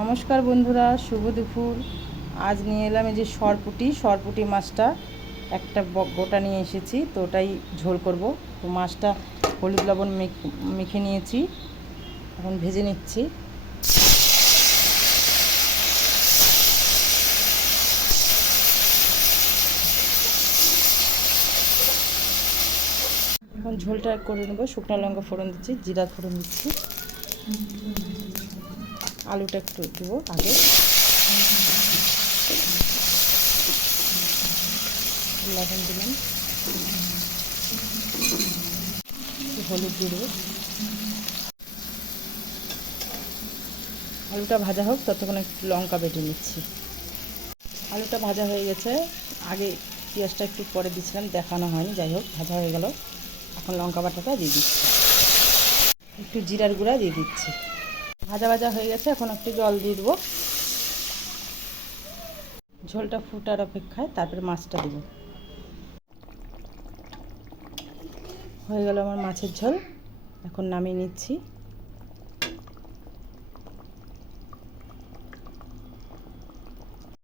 নমস্কার বন্ধুরা, শুভ দুপুর। আজ নিয়ে এলাম এই যে সরপুঁটি মাছটা একটা গোটা নিয়ে এসেছি, তো ওটাই ঝোল করব। তো মাছটা হলুদ লবণ মেখে নিয়েছি, এখন ভেজে নিচ্ছি। এখন ঝোলটা করে নেবো। শুকনো লঙ্কা ফোড়ন দিচ্ছি, জিরা ফোড়ন দিচ্ছি, আলুটা একটু দেবো আগে, লবণ দিলাম, হলুদ দিয়ে দেবো। আলুটা ভাজা হোক, ততক্ষণ একটু লঙ্কা বেটে নিচ্ছি। আলুটা ভাজা হয়ে গেছে, আগে পেঁয়াজটা একটু পরে দিচ্ছিলাম, দেখানো হয়নি, যাই হোক ভাজা হয়ে গেল। এখন লঙ্কা বাটাটা দিয়ে দিচ্ছি, একটু জিরার গুঁড়া দিয়ে দিচ্ছি। ভাজা ভাজা হয়ে গেছে, এখন একটু জল দিয়ে দেবো। ঝোলটা ফুটার অপেক্ষায়, তারপরে মাছটা দেবো। হয়ে গেল আমার মাছের ঝোল, এখন নামিয়ে নিচ্ছি।